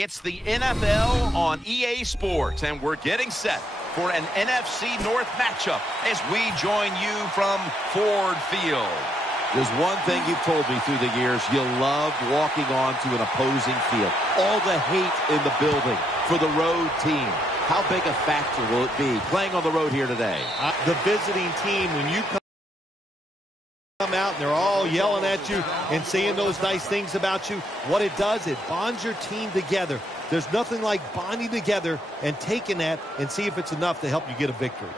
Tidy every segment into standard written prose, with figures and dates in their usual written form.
It's the NFL on EA Sports, and we're getting set for an NFC North matchup as we join you from Ford Field. There's one thing you've told me through the years: you love walking onto an opposing field. All the hate in the building for the road team. How big a factor will it be playing on the road here today? The visiting team, when you come out and they're all yelling at you and saying those nice things about you, what it does, it bonds your team together. There's nothing like bonding together and taking that and see if it's enough to help you get a victory.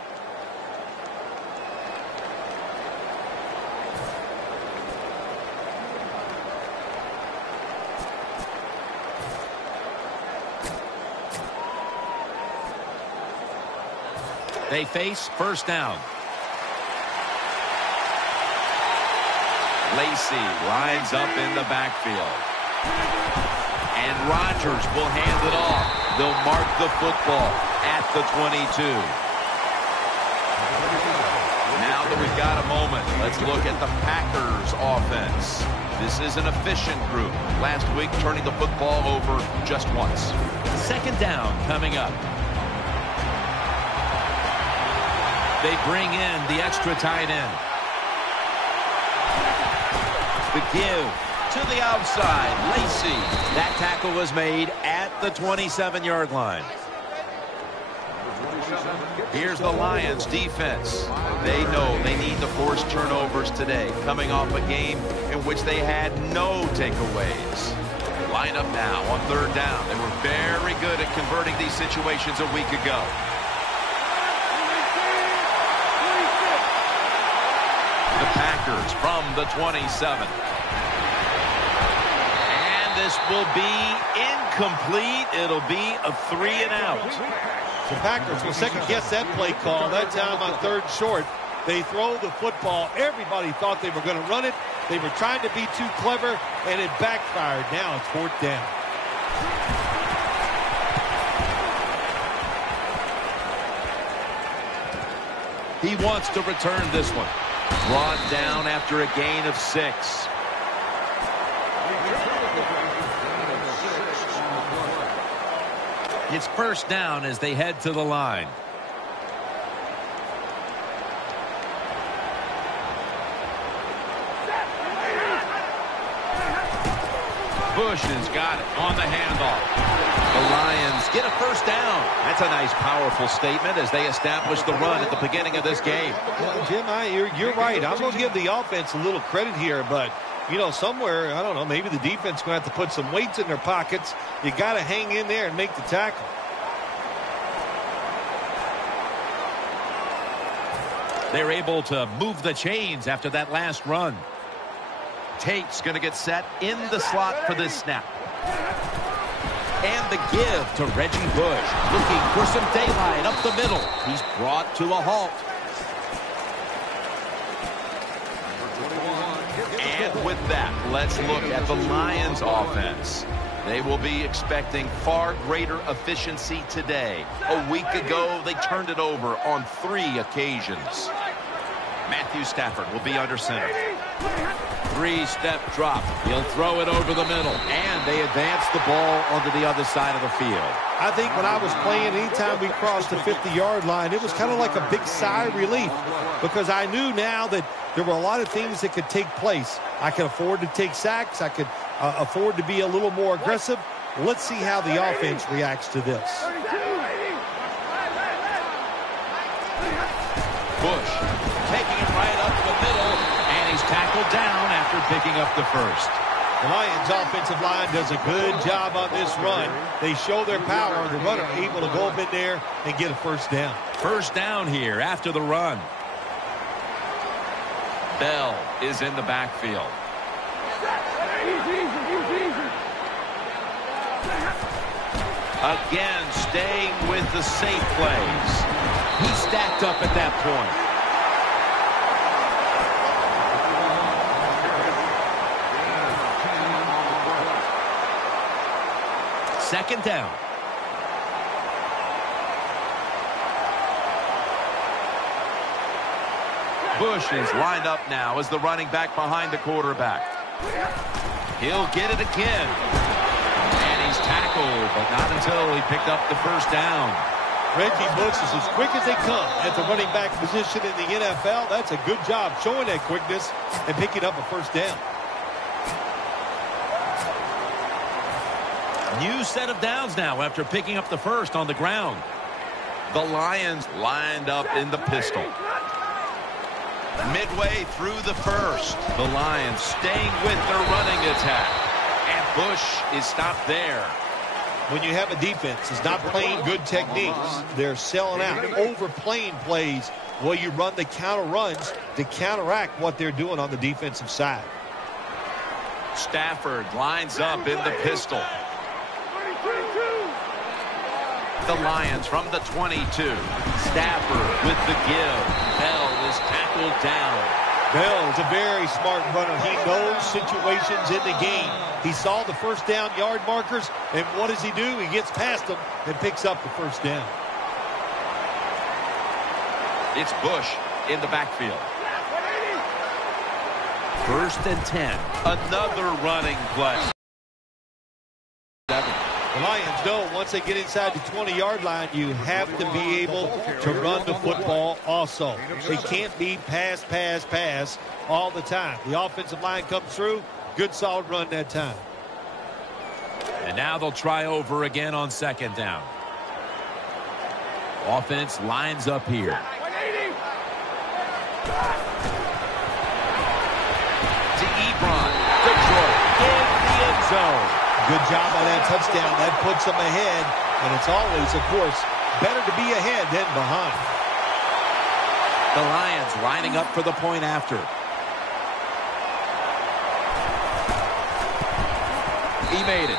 They face first down. Lacy lines up in the backfield. And Rodgers will hand it off. They'll mark the football at the 22. Now that we've got a moment, let's look at the Packers offense. This is an efficient group. Last week, turning the football over just once. Second down coming up. They bring in the extra tight end. The give to the outside. Lacy. That tackle was made at the 27-yard line. Here's the Lions defense. They know they need to force turnovers today, coming off a game in which they had no takeaways. Line up now on third down. They were very good at converting these situations a week ago. The Packers from the 27. And this will be incomplete. It'll be a 3-and-out. The Packers will second-guess that play call. That time on third short, they throw the football. Everybody thought they were going to run it. They were trying to be too clever, and it backfired. Now it's fourth down. He wants to return this one. Brought down after a gain of 6. It's first down as they head to the line. Bush has got it on the handoff. The Lions get a first down. That's a nice, powerful statement as they establish the run at the beginning of this game. Well, Jim, you're right. I'm going to give the offense a little credit here, but, you know, somewhere, I don't know, maybe the defense is going to have to put some weights in their pockets. You got to hang in there and make the tackle. They're able to move the chains after that last run. Tate's going to get set in the slot for this snap. And the give to Reggie Bush. Looking for some daylight up the middle. He's brought to a halt. And with that, let's look at the Lions offense. They will be expecting far greater efficiency today. A week ago, they turned it over on 3 occasions. Matthew Stafford will be under center. 3-step drop. He'll throw it over the middle. And they advance the ball onto the other side of the field. I think when I was playing, anytime we crossed the 50-yard line, it was kind of like a big sigh of relief because I knew now that there were a lot of things that could take place. I could afford to take sacks. I could afford to be a little more aggressive. Let's see how the offense reacts to this. Bush taking it right up the middle, and he's tackled down after picking up the first. The Lions offensive line does a good job on this run. They show their power. The runner able to go up in there and get a first down. First down here after the run. Bell is in the backfield. Again, staying with the safe plays. He stacked up at that point. Second down. Bush is lined up now as the running back behind the quarterback. He'll get it again. And he's tackled tackle, but not until he picked up the first down. Reggie Bush is as quick as they come at the running back position in the NFL. That's a good job showing that quickness and picking up a first down. New set of downs now after picking up the first on the ground. The Lions lined up in the pistol. Midway through the first, the Lions staying with their running attack. And Bush is stopped there. When you have a defense that's not playing good techniques, they're selling out, overplaying plays. Well, you run the counter runs to counteract what they're doing on the defensive side. Stafford lines up in the pistol. The Lions from the 22. Stafford with the give. Bell is tackled down. Bell is a very smart runner. He knows situations in the game. He saw the first down yard markers, and what does he do? He gets past them and picks up the first down. It's Bush in the backfield. 1st and 10. Another running play. The Lions know once they get inside the 20-yard line, you have to be able to run the football also. They can't be pass, pass, pass all the time. The offensive line comes through. Good, solid run that time. And now they'll try over again on 2nd down. Offense lines up here. To Ebron. Detroit in the end zone. Good job on that touchdown. That puts them ahead. And it's always, of course, better to be ahead than behind. The Lions lining up for the point after. He made it.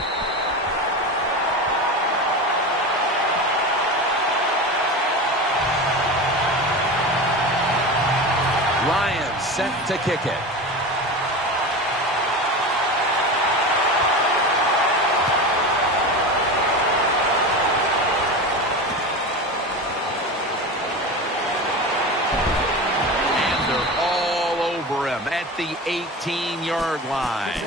Lions set to kick it. At the 18-yard line.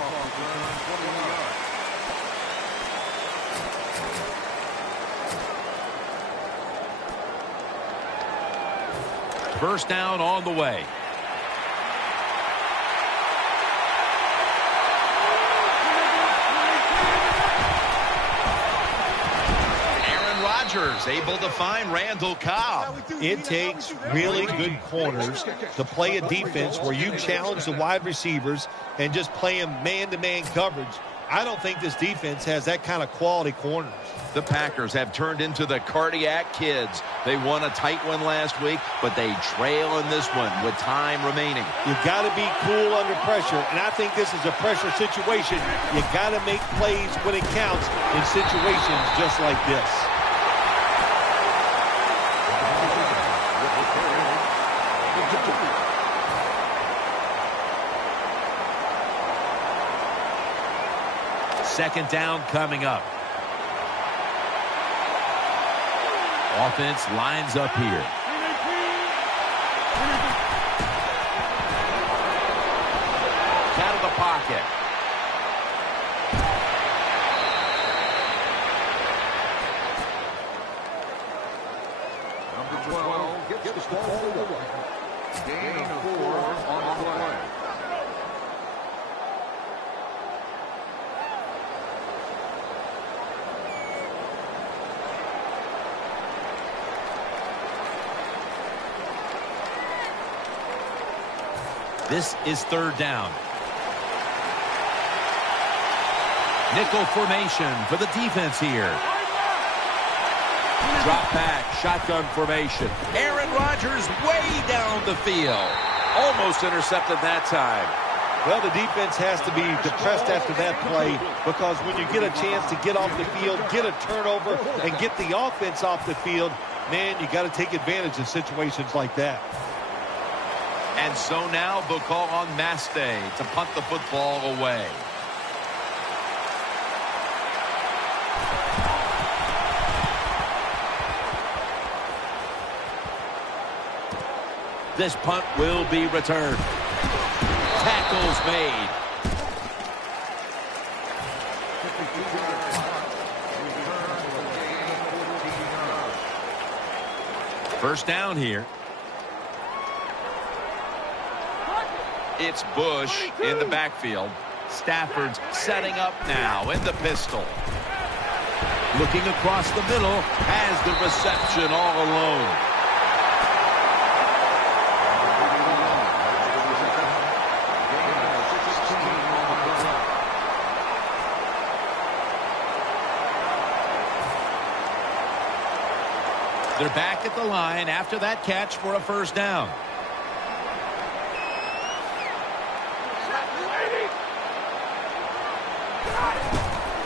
First down on the way. Rodgers able to find Randall Cobb. It takes really good corners to play a defense where you challenge the wide receivers and just play them man-to-man coverage. I don't think this defense has that kind of quality corners. The Packers have turned into the cardiac kids. They won a tight one last week, but they trail in this one with time remaining. You've got to be cool under pressure, and I think this is a pressure situation. You got to make plays when it counts in situations just like this. Second down coming up. Offense lines up here. Out of the pocket. Number 12 gets the ball. Gain of 4 on the play. This is third down. Nickel formation for the defense here. Drop back, shotgun formation. Aaron Rodgers way down the field. Almost intercepted that time. Well, the defense has to be depressed after that play because when you get a chance to get off the field, get a turnover, and get the offense off the field, man, you got to take advantage of situations like that. And so now they'll call on Maste to punt the football away. This punt will be returned. Tackles made. First down here. It's Bush in the backfield. Stafford's setting up now in the pistol. Looking across the middle, has the reception all alone. They're back at the line after that catch for a first down.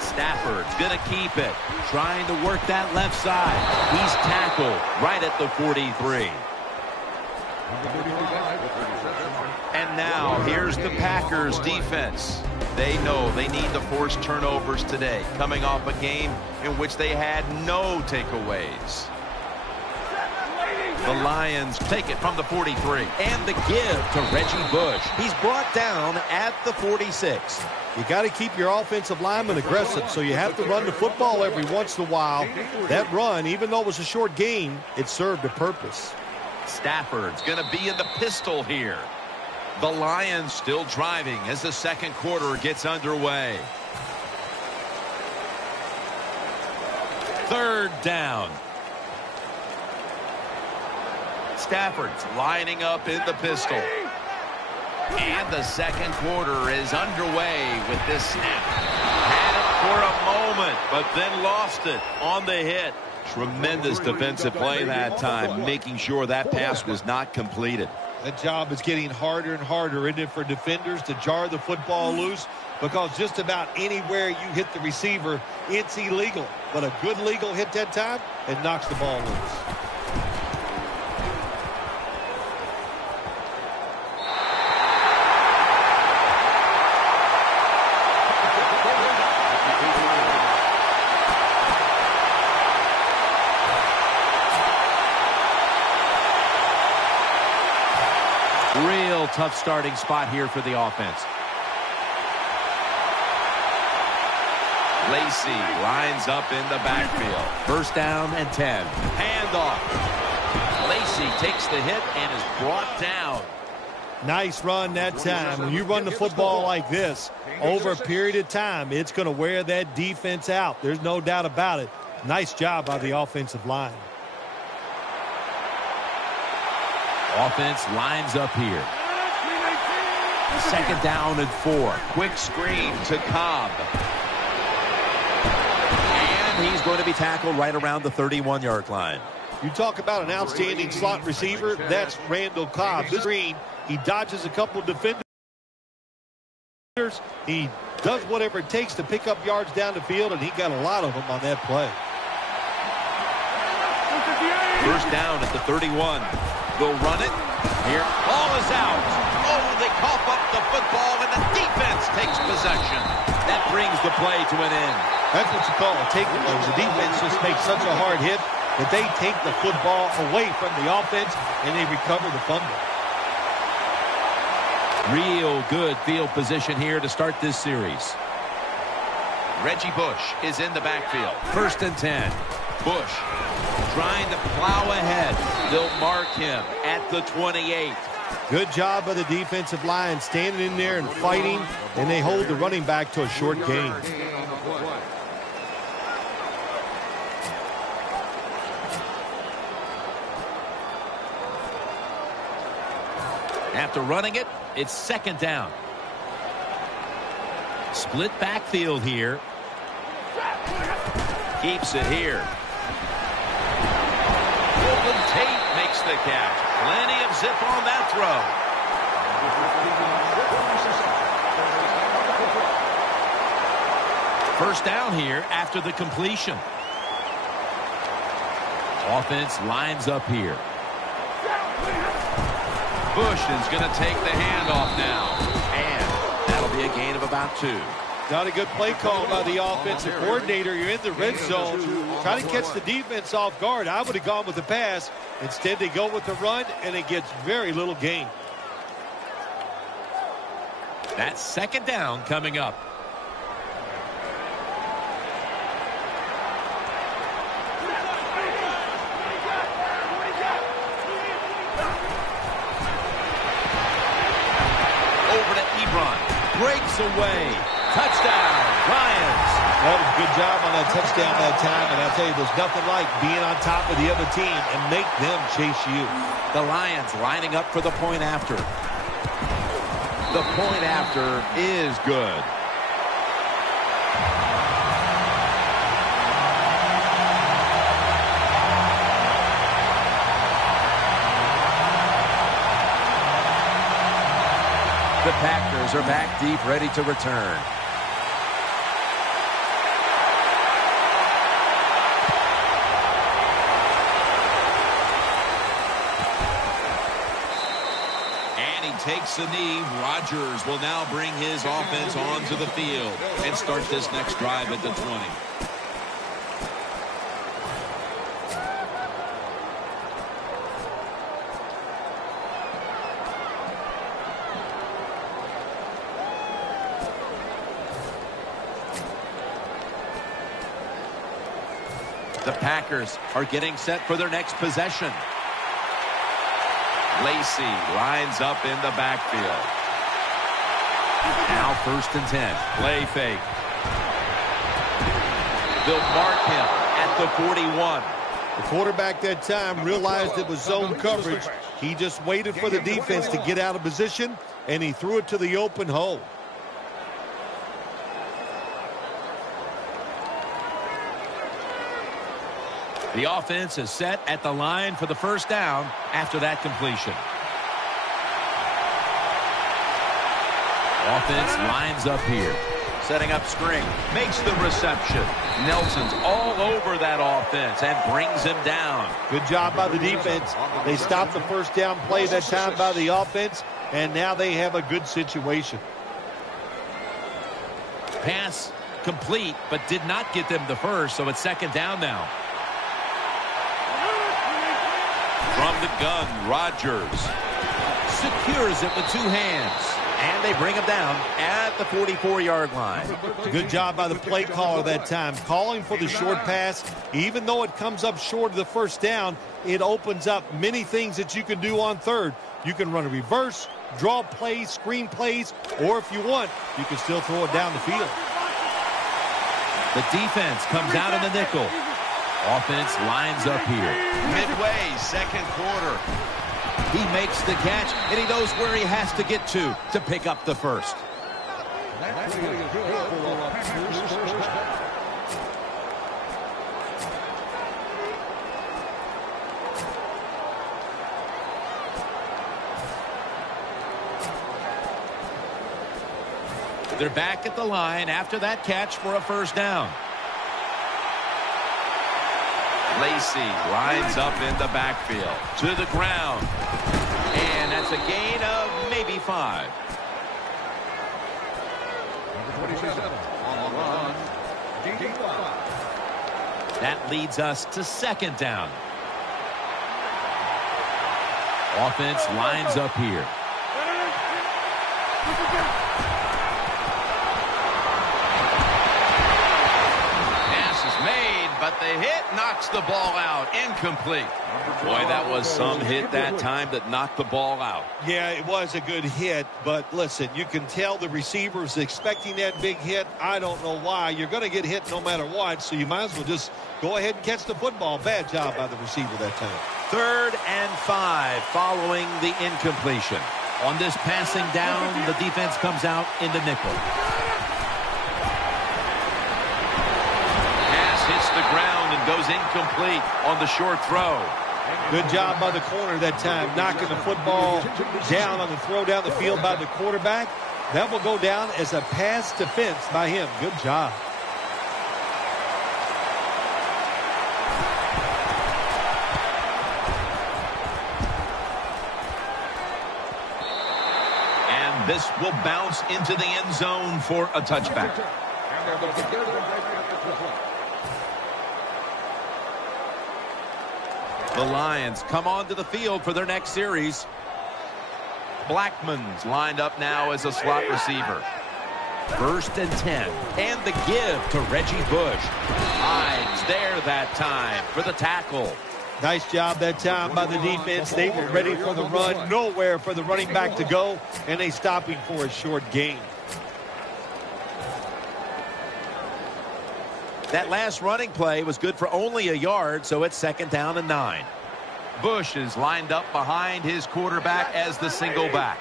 Stafford's going to keep it. Trying to work that left side. He's tackled right at the 43. And now here's the Packers defense. They know they need to force turnovers today, coming off a game in which they had no takeaways. The Lions take it from the 43. And the give to Reggie Bush. He's brought down at the 46. You got to keep your offensive lineman aggressive, so you have to run the football every once in a while. That run, even though it was a short gain, it served a purpose. Stafford's going to be in the pistol here. The Lions still driving as the second quarter gets underway. Third down. Stafford's lining up in the pistol. And the second quarter is underway with this snap. Had it for a moment, but then lost it on the hit. Tremendous defensive play that time, making sure that pass was not completed. That job is getting harder and harder, isn't it, for defenders to jar the football loose? Because just about anywhere you hit the receiver, it's illegal. But a good legal hit that time, it knocks the ball loose. Real tough starting spot here for the offense. Lacy lines up in the backfield. First down and 10. Handoff. Lacy takes the hit and is brought down. Nice run that time. When you run the football like this, over a period of time, it's going to wear that defense out. There's no doubt about it. Nice job by the offensive line. Offense lines up here. Second down and 4. Quick screen to Cobb. And he's going to be tackled right around the 31-yard line. You talk about an outstanding slot receiver, that's Randall Cobb. This screen, he dodges a couple of defenders. He does whatever it takes to pick up yards down the field, and he got a lot of them on that play. First down at the 31. They'll run it. Here, ball is out. Oh, they cough up the football, and the defense takes possession. That brings the play to an end. That's what you call a takeaway. The defense just makes such a hard hit that they take the football away from the offense, and they recover the fumble. Real good field position here to start this series. Reggie Bush is in the backfield. First and 10. Bush trying to plow ahead. They'll mark him at the 28. Good job by the defensive line standing in there and fighting, and they hold the running back to a short gain. After running it, it's second down. Split backfield here. Keeps it here. Golden Tate makes the catch. Plenty of zip on that throw. First down here after the completion. Offense lines up here. Bush is going to take the handoff now. And that'll be a gain of about 2. Not a good play call by the offensive coordinator. You're in the red zone. Trying to catch the defense off guard. I would have gone with the pass. Instead, they go with the run, and it gets very little gain. That's second down coming up. away. Touchdown, Lions. That was a good job on that touchdown that time, and I'll tell you, there's nothing like being on top of the other team and make them chase you. The Lions lining up for the point after. The point after is good. The Packers are back deep, ready to return. And he takes the knee. Rodgers will now bring his offense onto the field and start this next drive at the 20. The Packers are getting set for their next possession. Lacy lines up in the backfield. Now 1st and 10. Play fake. They'll mark him at the 41. The quarterback that time realized it was zone coverage. He just waited for the defense to get out of position, and he threw it to the open hole. The offense is set at the line for the first down after that completion. Offense lines up here. Setting up screen. Makes the reception. Nelson's all over that offense and brings him down. Good job by the defense. They stopped the first down play that time by the offense, and now they have a good situation. Pass complete, but did not get them the first, so it's 2nd down now. From the gun, Rodgers secures it with 2 hands. And they bring him down at the 44-yard line. Good job by the play caller that time, calling for the short pass. Even though it comes up short of the first down, it opens up many things that you can do on third. You can run a reverse, draw plays, screen plays, or if you want, you can still throw it down the field. The defense comes out in the nickel. Offense lines up here. midway, 2nd quarter. He makes the catch, and he knows where he has to get to pick up the first. They're back at the line after that catch for a first down. Lacy lines up in the backfield. To the ground. And that's a gain of maybe 5. Number 27 on the run. That leads us to 2nd down. Offense lines up here. But the hit knocks the ball out. Incomplete. Boy, that was some hit that time that knocked the ball out. Yeah, it was a good hit, but listen, you can tell the receiver's expecting that big hit. I don't know why. You're going to get hit no matter what, so you might as well just go ahead and catch the football. Bad job by the receiver that time. 3rd and 5 following the incompletion. On this passing down, the defense comes out in the nickel. Hits the ground and goes incomplete on the short throw. Good job by the corner that time, knocking the football down on the throw down the field by the quarterback. That will go down as a pass defense by him. Good job. And this will bounce into the end zone for a touchback. The Lions come onto the field for their next series. Blackman's lined up now as a slot receiver. 1st and 10. And the give to Reggie Bush. Hides there that time for the tackle. Nice job that time by the defense. They were ready for the run. Nowhere for the running back to go. And they stop him for a short gain. That last running play was good for only a yard, so it's 2nd down and 9. Bush is lined up behind his quarterback as the single back.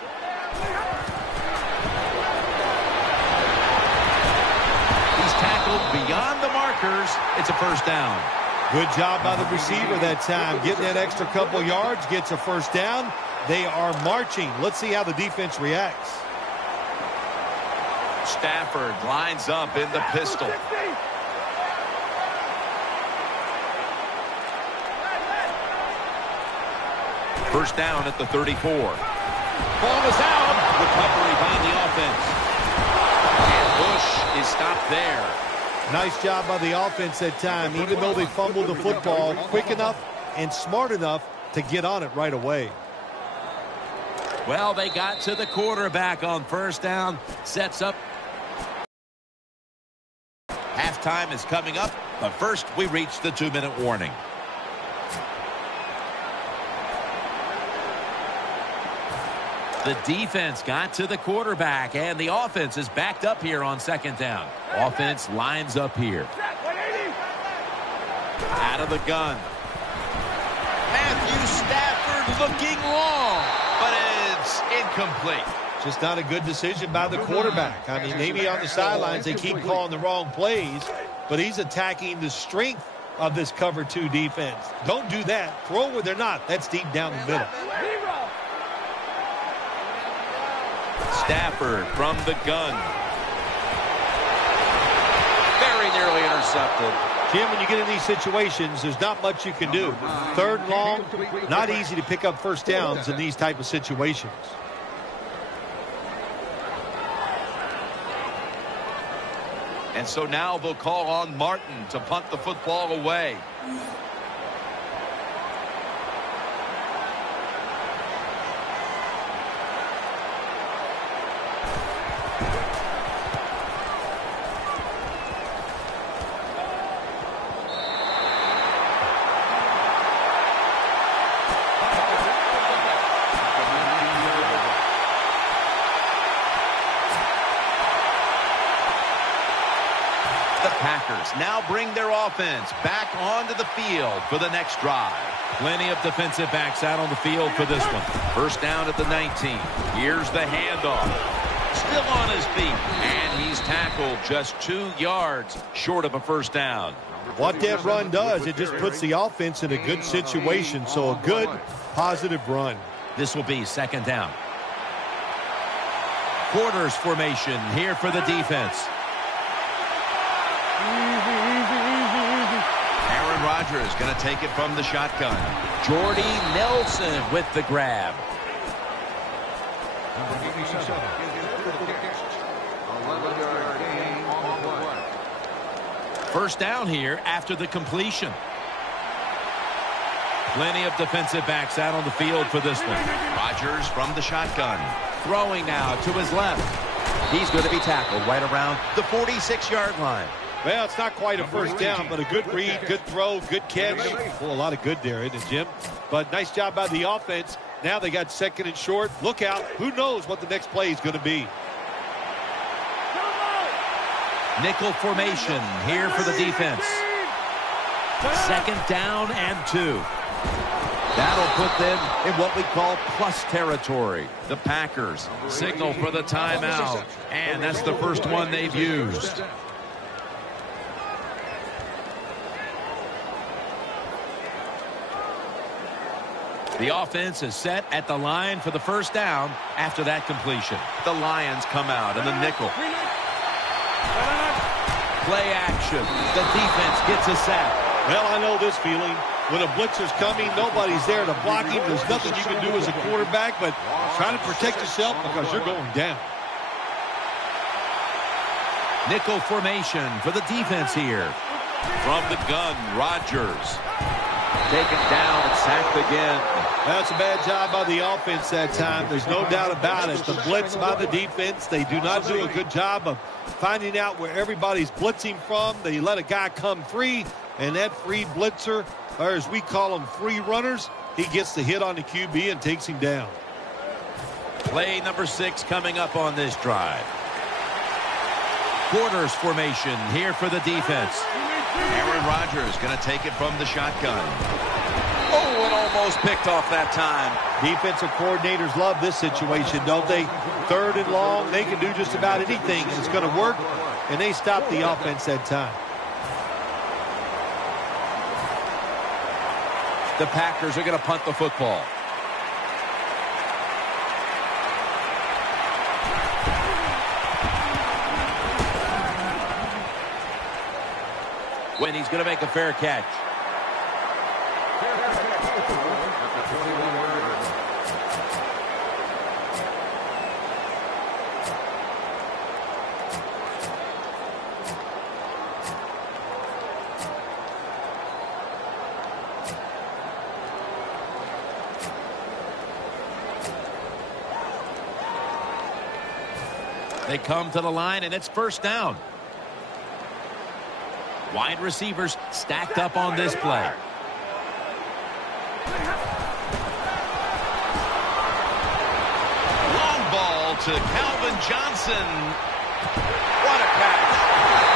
He's tackled beyond the markers. It's a 1st down. Good job by the receiver that time. Getting that extra couple yards, gets a 1st down. They are marching. Let's see how the defense reacts. Stafford lines up in the pistol. First down at the 34. Ball is out. Recovery by the offense. And Bush is stopped there. Nice job by the offense that time. Even though they fumbled the football, quick enough and smart enough to get on it right away. Well, they got to the quarterback on 1st down. Sets up. Halftime is coming up, but first we reach the 2-minute warning. The defense got to the quarterback, and the offense is backed up here on 2nd down. Offense lines up here. Out of the gun. Matthew Stafford looking long, but it's incomplete. Just not a good decision by the quarterback. I mean, maybe on the sidelines they keep calling the wrong plays, but he's attacking the strength of this cover 2 defense. Don't do that. Throw where they're not. That's deep down the middle. Stafford from the gun. Very nearly intercepted. Jim, when you get in these situations, there's not much you can do. 3rd and long, not easy to pick up 1st downs in these type of situations. And so now they'll call on Martin to punt the football away. Packers now bring their offense back onto the field for the next drive. Plenty of defensive backs out on the field for this one. 1st down at the 19. Here's the handoff. Still on his feet. And he's tackled just 2 yards short of a 1st down. What that run does, it just puts the offense in a good situation. So a good, positive run. This will be 2nd down. Quarters formation here for the defense. Aaron Rodgers going to take it from the shotgun. Jordy Nelson with the grab. First down here after the completion. Plenty of defensive backs out on the field for this one. Rodgers from the shotgun. Throwing now to his left. He's going to be tackled right around the 46-yard line. Well, it's not quite a 1st down, but a good read, good throw, good catch. Well, a lot of good there, isn't it, Jim? But nice job by the offense. Now they got 2nd and short. Look out. Who knows what the next play is going to be. Nickel formation here for the defense. 2nd down and 2. That'll put them in what we call plus territory. The Packers signal for the timeout, and that's the first one they've used. The offense is set at the line for the 1st down after that completion. The Lions come out in the nickel. Play action. The defense gets a sack. Well, I know this feeling. When a blitzer's coming, nobody's there to block him. There's nothing you can do as a quarterback but try to protect yourself because you're going down. Nickel formation for the defense here. From the gun, Rodgers. Taken down and sacked again. That's a bad job by the offense that time. There's no doubt about it. The blitz by the defense, they do not do a good job of finding out where everybody's blitzing from. They let a guy come free, and that free blitzer, or as we call them, free runners, he gets the hit on the QB and takes him down. Play number 6 coming up on this drive. Quarters formation here for the defense. Aaron Rodgers going to take it from the shotgun. Oh, it almost picked off that time. Defensive coordinators love this situation, don't they? 3rd and long, they can do just about anything. It's going to work, and they stop the offense that time. The Packers are going to punt the football. When he's going to make a fair catch. They come to the line, and it's first down. Wide receivers stacked up on this play. Long ball to Calvin Johnson. What a catch.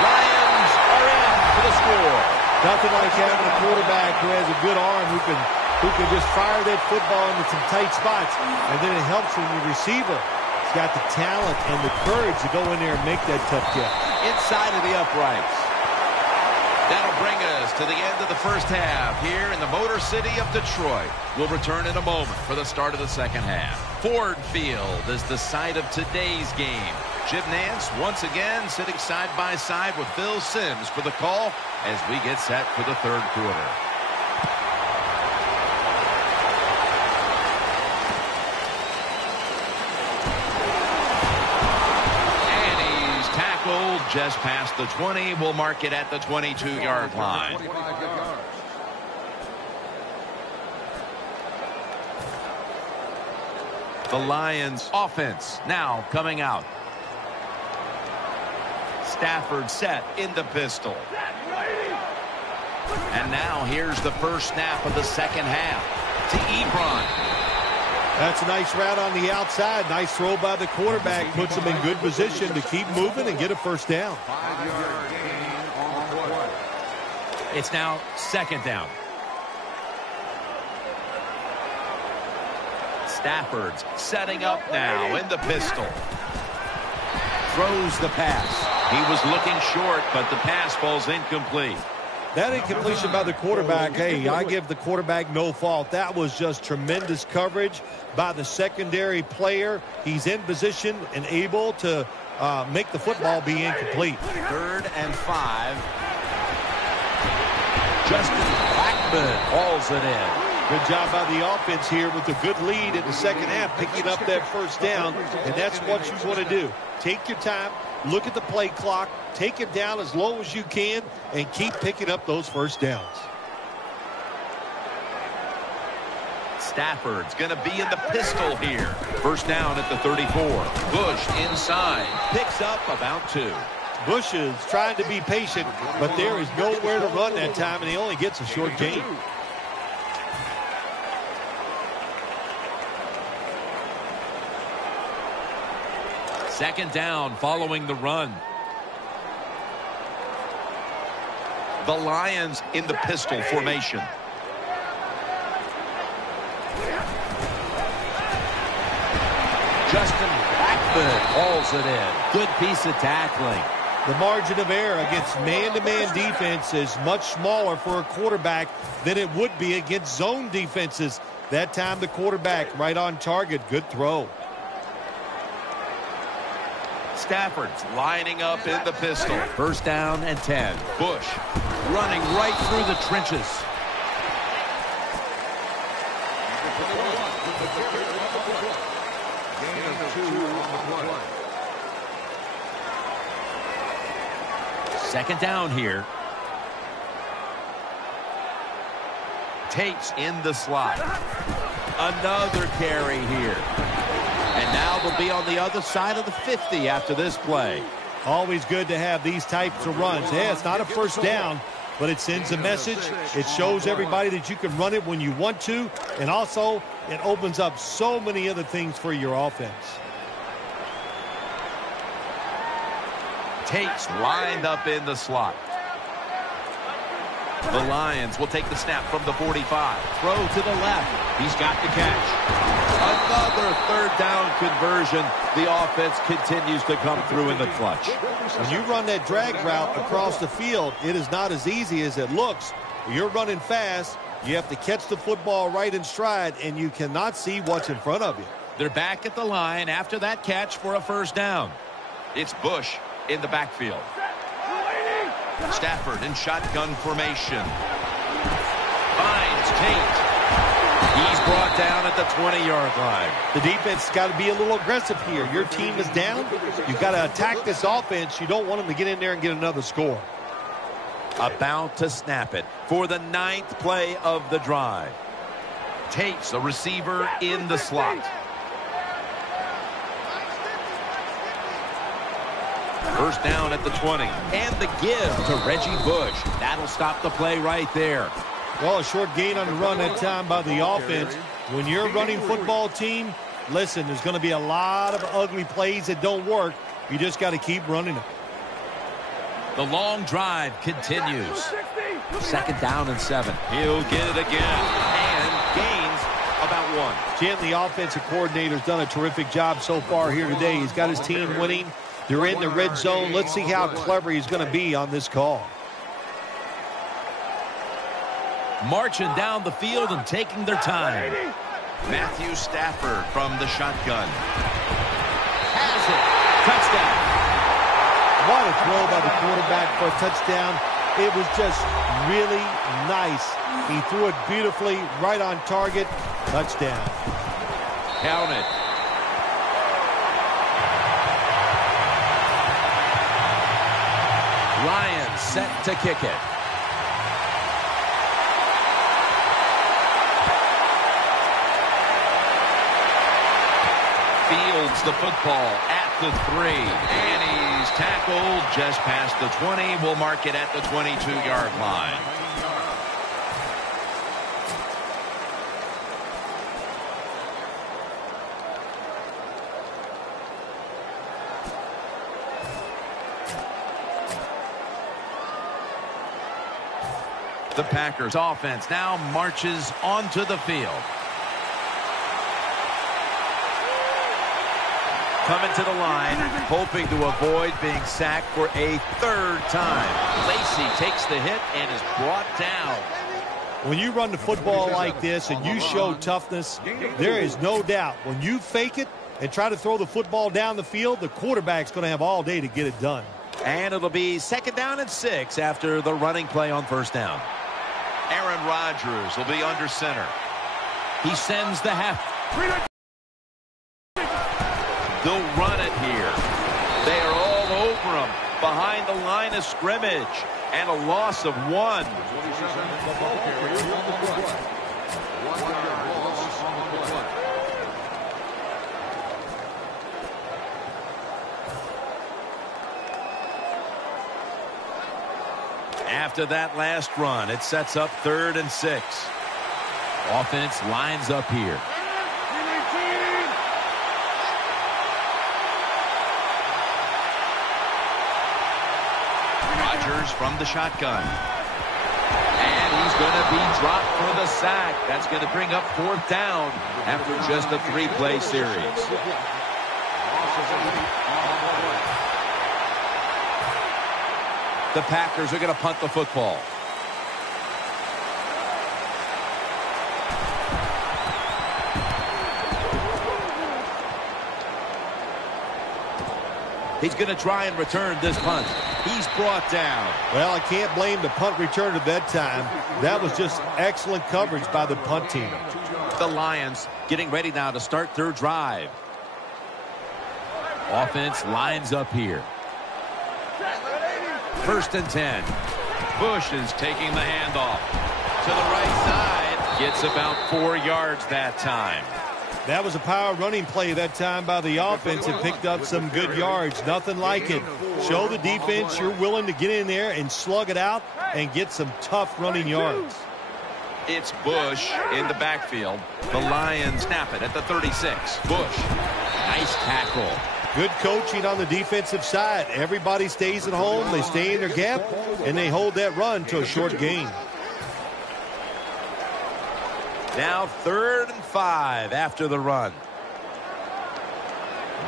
Lions are in for the score. Nothing like having a quarterback who has a good arm who can just fire that football into some tight spots, and then it helps when the receiver has got the talent and the courage to go in there and make that tough catch. Inside of the uprights. That'll bring us to the end of the first half here in the Motor City of Detroit. We'll return in a moment for the start of the second half. Ford Field is the site of today's game. Jim Nance once again sitting side by side with Phil Simms for the call as we get set for the third quarter. Just past the 20. We'll mark it at the 22-yard line. The Lions offense now coming out. Stafford set in the pistol. And now here's the first snap of the second half to Ebron. That's a nice route on the outside. Nice throw by the quarterback. Puts him in good position to keep moving and get a first down. It's now second down. Stafford's setting up now in the pistol. Throws the pass. He was looking short, but the pass falls incomplete. That incompletion by the quarterback, hey, I give the quarterback no fault. That was just tremendous coverage by the secondary player. He's in position and able to make the football be incomplete. 3rd and 5. Justin Blackman hauls it in. Good job by the offense here with a good lead in the second half, picking up that first down, and that's what you want to do. Take your time, look at the play clock, take it down as low as you can, and keep picking up those first downs. Stafford's going to be in the pistol here. First down at the 34. Bush inside. Picks up about 2. Bush is trying to be patient, but there is nowhere to run that time, and he only gets a short gain. Second down following the run. The Lions in the pistol formation. Justin Blackman hauls it in. Good piece of tackling. The margin of error against man-to-man defense is much smaller for a quarterback than it would be against zone defenses. That time the quarterback right on target. Good throw. Stafford's lining up in the pistol. First down and 10. Bush running right through the trenches. Second down here. Tate's in the slot. Another carry here. And now they'll be on the other side of the 50 after this play. Always good to have these types of runs. Yeah, it's not a first down, but it sends a message. It shows everybody that you can run it when you want to, and also it opens up so many other things for your offense. Tate's lined up in the slot. The Lions will take the snap from the 45. Throw to the left. He's got the catch. Another third down conversion. The offense continues to come through in the clutch. When you run that drag route across the field, it is not as easy as it looks. When you're running fast, you have to catch the football right in stride, and you cannot see what's in front of you. They're back at the line after that catch for a first down. It's Bush in the backfield. Stafford in shotgun formation. Finds Tate. He's brought down at the 20-yard line. The defense has got to be a little aggressive here. Your team is down. You've got to attack this offense. You don't want them to get in there and get another score. About to snap it for the 9th play of the drive. Tate's a receiver in the slot. First down at the 20. And the give to Reggie Bush. That'll stop the play right there. Well, a short gain on the run that time by the offense. When you're a running football team, listen, there's going to be a lot of ugly plays that don't work. You just got to keep running them. The long drive continues. 2nd down and 7. He'll get it again. And gains about 1. Jim, the offensive coordinator's done a terrific job so far here today. He's got his team winning. They're in the red zone. Let's see how clever he's going to be on this call. Marching down the field and taking their time. Matthew Stafford from the shotgun. Has it. Touchdown. What a throw by the quarterback for a touchdown. It was just really nice. He threw it beautifully, right on target. Touchdown. Count it. Lions set to kick it. Fields the football at the 3. And he's tackled just past the 20. We'll mark it at the 22-yard line. The Packers offense now marches onto the field. Coming to the line, hoping to avoid being sacked for a 3rd time. Lacey takes the hit and is brought down. When you run the football like this and you show toughness, there is no doubt. When you fake it and try to throw the football down the field, the quarterback's going to have all day to get it done. And it'll be 2nd down and 6 after the running play on 1st down. Aaron Rodgers will be under center. He sends the half. They'll run it here. They are all over him behind the line of scrimmage. And a loss of 1. After that last run, it sets up 3rd and 6. Offense lines up here. Rodgers from the shotgun. And he's going to be dropped for the sack. That's going to bring up 4th down after just a 3-play series. The Packers are going to punt the football. He's going to try and return this punt. He's brought down. Well, I can't blame the punt return at that time. That was just excellent coverage by the punt team. The Lions getting ready now to start their drive. Offense lines up here. 1st and 10. Bush is taking the handoff to the right side. Gets about 4 yards that time. That was a power running play that time by the offense. It picked up some good yards. Nothing like it. Show the defense you're willing to get in there and slug it out and get some tough running yards. It's Bush in the backfield. The Lions snap it at the 36. Bush. Nice tackle. Good coaching on the defensive side. Everybody stays at home. They stay in their gap, and they hold that run to a short gain. Now 3rd and 5 after the run.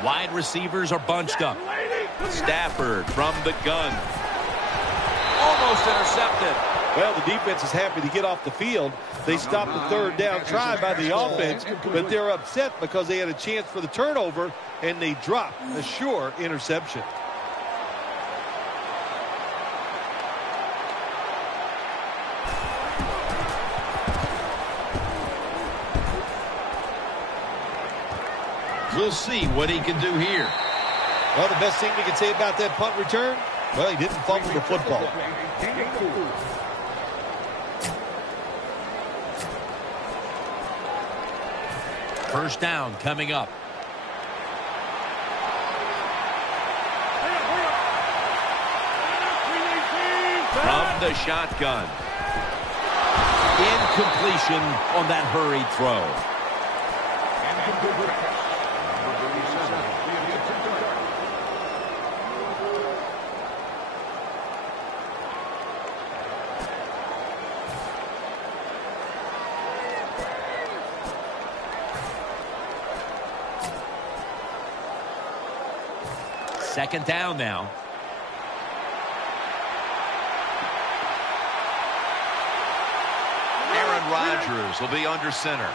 Wide receivers are bunched up. Stafford from the gun. Almost intercepted. Well, the defense is happy to get off the field. They stopped the 3rd down try by the offense, but they're upset because they had a chance for the turnover, and they dropped a sure interception. We'll see what he can do here. Well, the best thing we can say about that punt return, well, he didn't fumble the football. First down coming up. From the shotgun. Incompletion on that hurried throw. Second down now. Aaron Rodgers will be under center.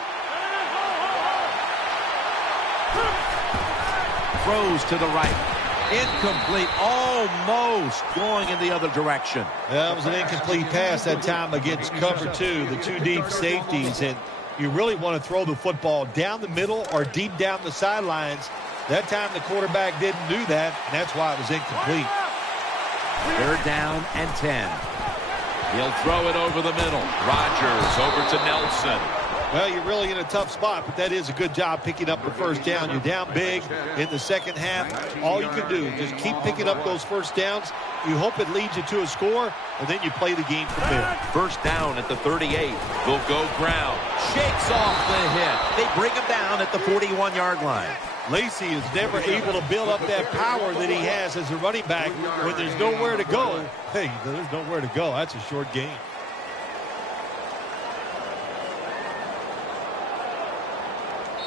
Throws to the right. Incomplete. Almost going in the other direction. That was an incomplete pass that time against cover 2, the 2 deep safeties. And you really want to throw the football down the middle or deep down the sidelines. That time the quarterback didn't do that, and that's why it was incomplete. 3rd down and 10. He'll throw it over the middle. Rodgers over to Nelson. Well, you're really in a tough spot, but that is a good job picking up the first down. You're down big in the second half. All you can do is just keep picking up those first downs. You hope it leads you to a score, and then you play the game from there. First down at the 38. Will go ground. Shakes off the hit. They bring him down at the 41-yard line. Lacy is never able to build up that power that he has as a running back when there's nowhere to go. Hey, there's nowhere to go. That's a short game.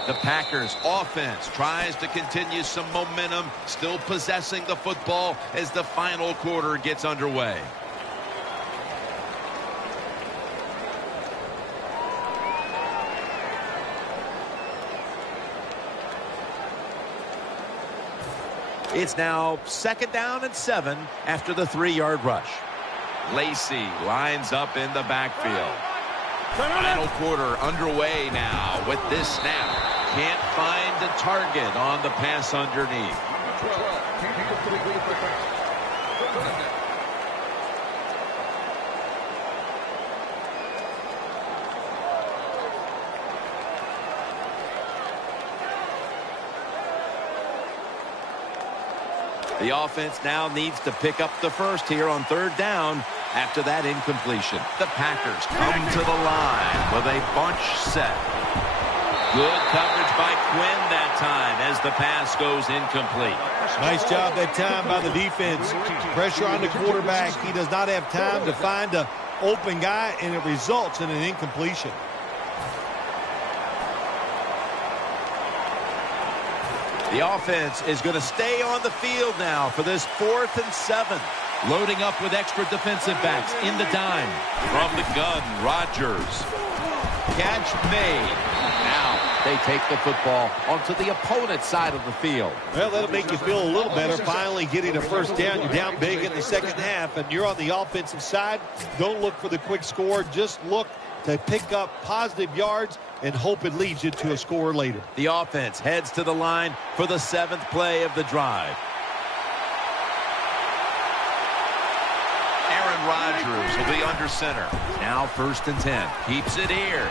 The Packers offense tries to continue some momentum, still possessing the football as the final quarter gets underway. It's now 2nd down and 7 after the 3-yard rush. Lacy lines up in the backfield. Final quarter underway now with this snap. Can't find the target on the pass underneath. The offense now needs to pick up the first here on 3rd down after that incompletion. The Packers come to the line with a bunch set. Good coverage by Quinn that time as the pass goes incomplete. Nice job that time by the defense. Pressure on the quarterback. He does not have time to find an open guy, and it results in an incompletion. The offense is going to stay on the field now for this 4th and 7. Loading up with extra defensive backs in the dime. From the gun, Rodgers. Catch made. Now they take the football onto the opponent's side of the field. Well, that'll make you feel a little better. Finally getting a first down. You're down big in the second half, and you're on the offensive side. Don't look for the quick score. Just look to pick up positive yards and hope it leads you to a score later. The offense heads to the line for the 7th play of the drive. Aaron Rodgers will be under center. Now 1st and 10. Keeps it here.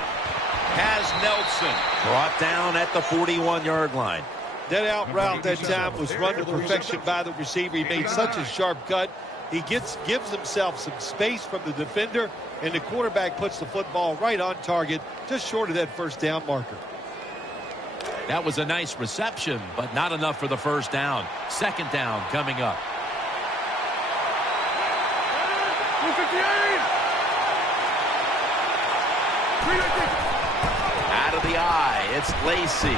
Has Nelson. Brought down at the 41-yard line. That out route that time was run to perfection by the receiver. He made such a sharp cut. He gives himself some space from the defender, and the quarterback puts the football right on target, just short of that first down marker. That was a nice reception, but not enough for the first down. 2nd down coming up. the eye. It's Lacey.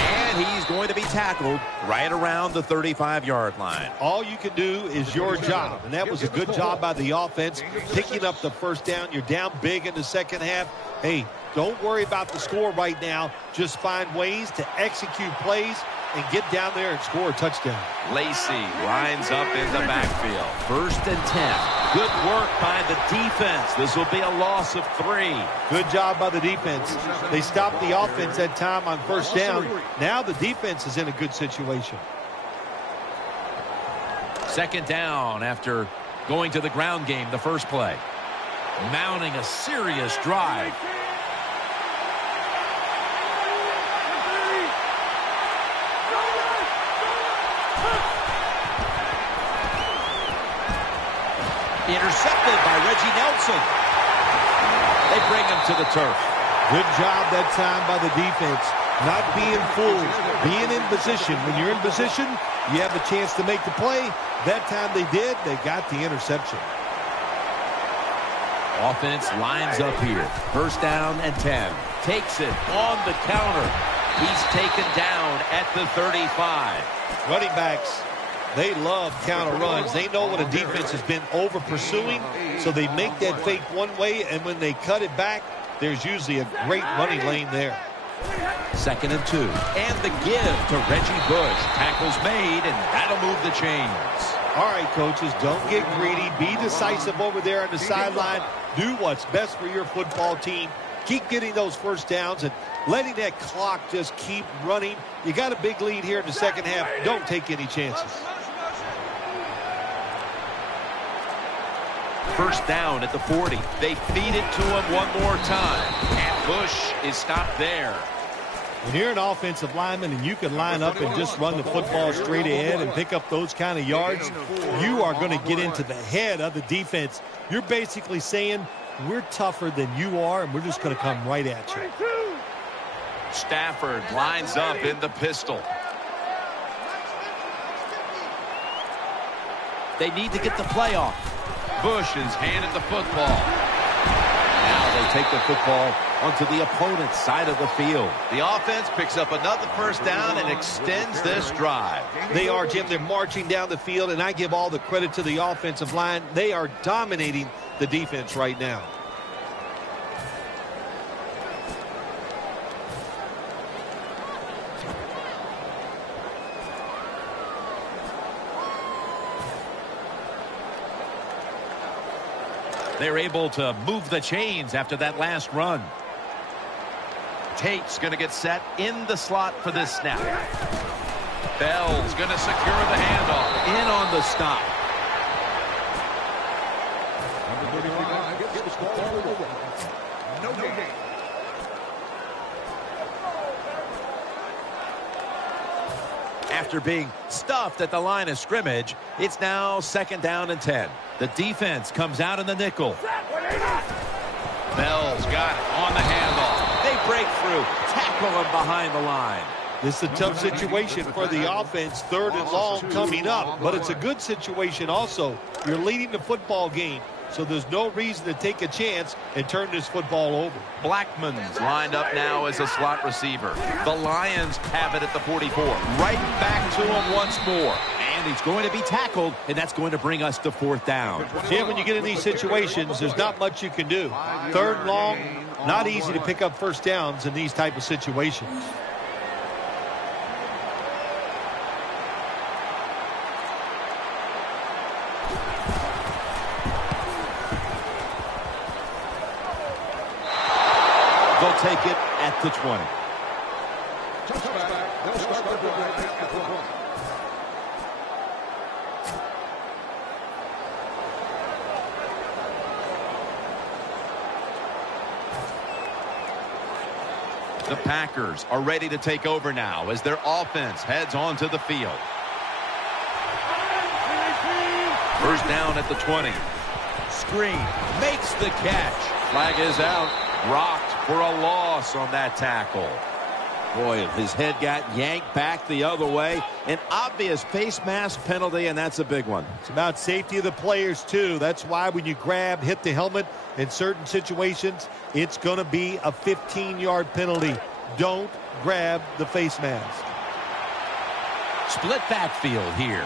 And he's going to be tackled right around the 35-yard line. All you can do is your job, and that was a good job by the offense, picking up the first down. You're down big in the second half. Hey, don't worry about the score right now. Just find ways to execute plays and get down there and score a touchdown. Lacey lines up in the backfield. 1st and 10. Good work by the defense. This will be a loss of 3. Good job by the defense. They stopped the offense that time on first down. Now the defense is in a good situation. 2nd down after going to the ground game the first play. Mounting a serious drive. Intercepted by Reggie Nelson. They bring him to the turf. Good job that time by the defense. Not being fooled. Being in position. When you're in position, you have a chance to make the play. That time they did. They got the interception. Offense lines up here. 1st down and 10. Takes it on the counter. He's taken down at the 35. Running backs, they love counter runs. They know when a defense has been over pursuing, so they make that fake one way, and when they cut it back, there's usually a great running lane there. 2nd and 2. And the give to Reggie Bush. Tackle's made, and that'll move the chains. All right, coaches, don't get greedy. Be decisive over there on the sideline. Do what's best for your football team. Keep getting those first downs and letting that clock just keep running. You got a big lead here in the second half. Don't take any chances. 1st down at the 40. They feed it to him one more time. And Bush is stopped there. When you're an offensive lineman and you can line up and just run the football straight ahead and pick up those kind of yards, you are going to get into the head of the defense. You're basically saying, we're tougher than you are, and we're just going to come right at you. Stafford lines up in the pistol. They need to get the play off. Bush is handed the football. Now they take the football onto the opponent's side of the field. The offense picks up another first down and extends this drive. They are, Jim. They're marching down the field, and I give all the credit to the offensive line. They are dominating the defense right now. They're able to move the chains after that last run. Tate's going to get set in the slot for this snap. Bell's going to secure the handoff. In on the stop. Number 35 gets the ball. No gain. After being stuffed at the line of scrimmage, it's now 2nd down and 10. The defense comes out in the nickel. Bell's got it on the handoff. They break through, tackle him behind the line. This is a tough situation for the offense, 3rd and long coming up, but it's a good situation also. You're leading the football game, so there's no reason to take a chance and turn this football over. Blackman's lined up now as a slot receiver. The Lions have it at the 44. Right back to him once more. And he's going to be tackled, and that's going to bring us to 4th down. Jim, when you get in these situations, there's not much you can do. 3rd and long, not easy to pick up first downs in these type of situations. They'll take it at the 20. Touchback. They'll start the drive at the 1. The Packers are ready to take over now as their offense heads onto the field. 1st down at the 20. Screen makes the catch. Flag is out. Rocked for a loss on that tackle. Boy, his head got yanked back the other way. An obvious face mask penalty, and that's a big one. It's about safety of the players, too. That's why when you grab, hit the helmet in certain situations, it's going to be a 15-yard penalty. Don't grab the face mask. Split backfield here.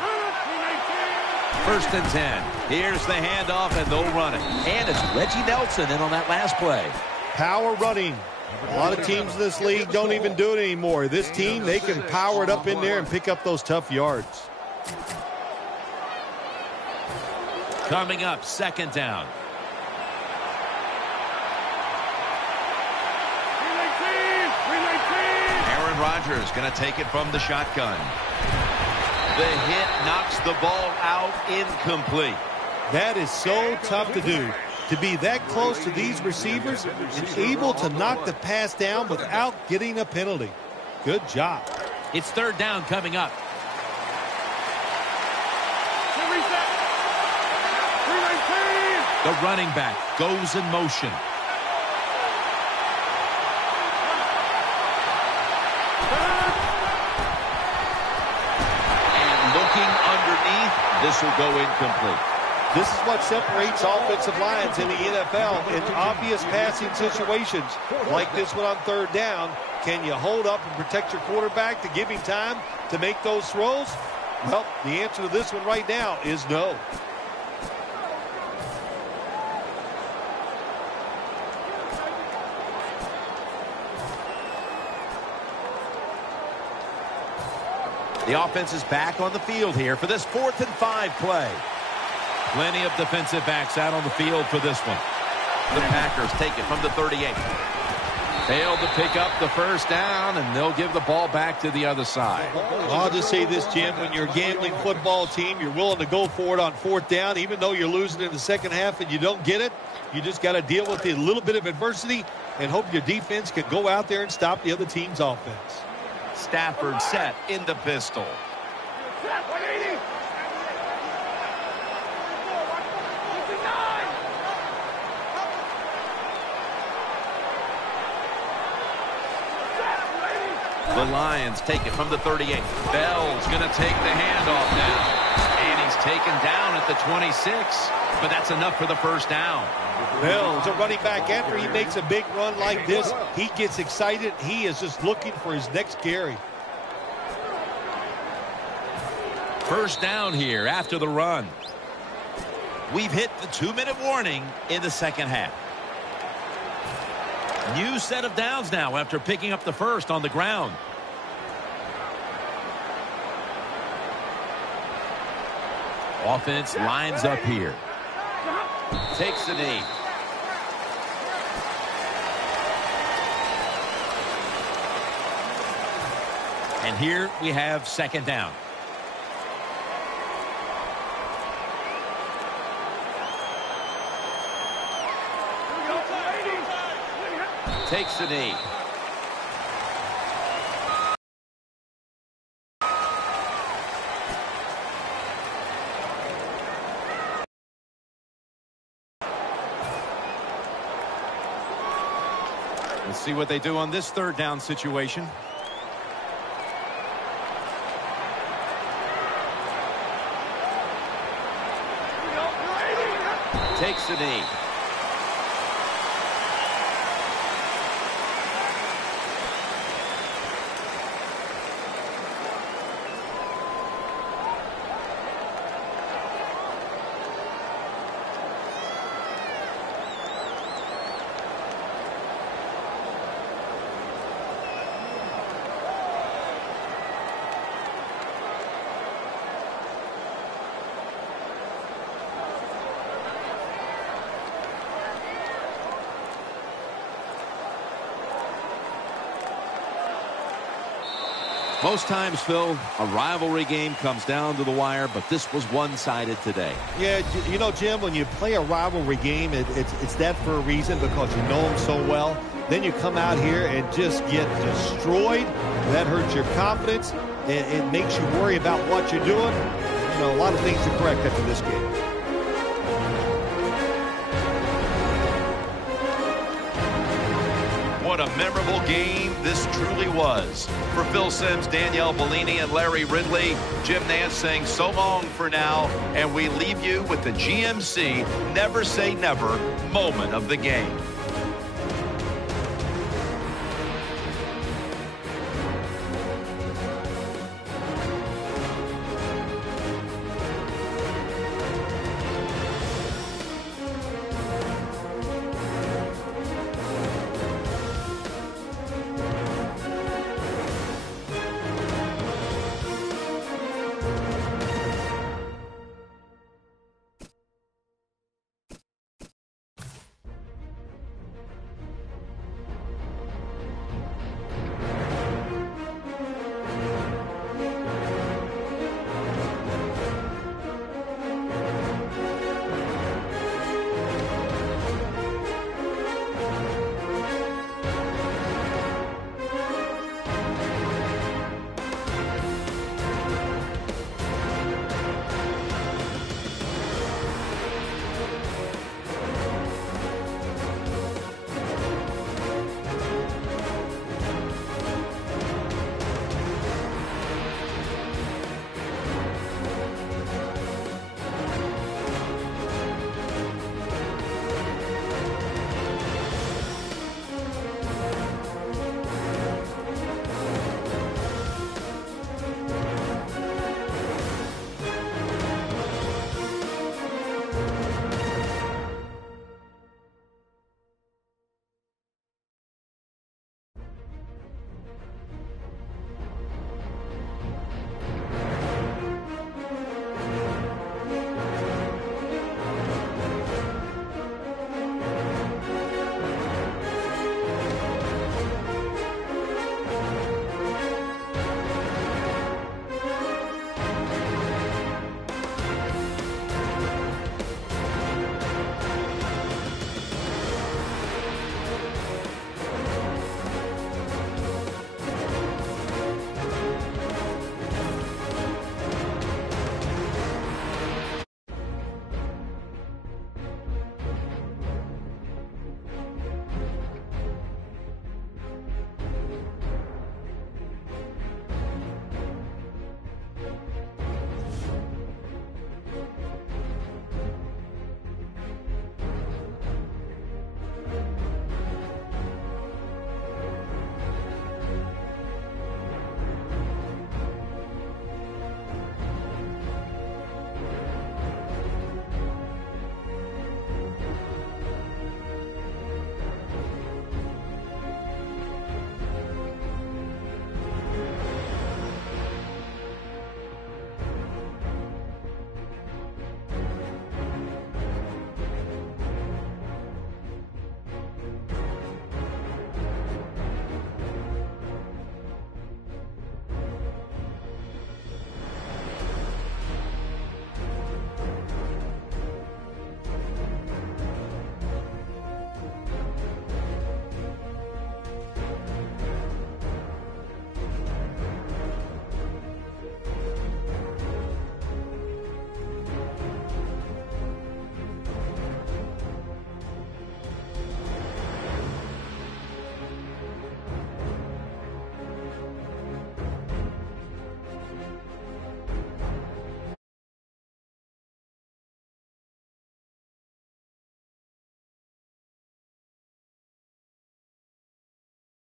1st and 10. Here's the handoff, and they'll run it. And it's Reggie Nelson in on that last play. Power running. A lot of teams in this league don't even do it anymore. This team, they can power it up in there and pick up those tough yards. Coming up, 2nd down. Aaron Rodgers going to take it from the shotgun. The hit knocks the ball out, incomplete. That is so tough to do. To be that close to these receivers and able to knock the pass down without getting a penalty. Good job. It's 3rd down coming up. The running back goes in motion. And looking underneath, this will go incomplete. This is what separates offensive lines in the NFL in obvious passing situations like this one on 3rd down. Can you hold up and protect your quarterback to give him time to make those throws? Well, the answer to this one right now is no. The offense is back on the field here for this 4th and 5 play. Plenty of defensive backs out on the field for this one. The Packers take it from the 38. Failed to pick up the 1st down, and they'll give the ball back to the other side. I'll just say this, Jim. When you're a gambling football team, you're willing to go for it on 4th down, even though you're losing in the 2nd half and you don't get it. You just got to deal with a little bit of adversity and hope your defense can go out there and stop the other team's offense. Stafford set in the pistol. The Lions take it from the 38. Bell's going to take the handoff now. And he's taken down at the 26. But that's enough for the 1st down. Bell's a running back. After he makes a big run like this, he gets excited. He is just looking for his next carry. 1st down here after the run. We've hit the 2-minute warning in the 2nd half. New set of downs now after picking up the 1st on the ground. Offense lines up here. Takes the knee. And here we have 2nd down. Takes the knee. Let's see what they do on this 3rd down situation. Takes the knee. Most times, Phil, a rivalry game comes down to the wire, but this was one-sided today. Yeah, you know, Jim, when you play a rivalry game, it's that for a reason, because you know them so well. Then you come out here and just get destroyed. That hurts your confidence. It makes you worry about what you're doing. You know, a lot of things to correct after this game. What a memorable game this truly was. For Phil Simms, Danielle Bellini, and Larry Ridley, Jim Nantz saying so long for now, and we leave you with the GMC Never Say Never moment of the game.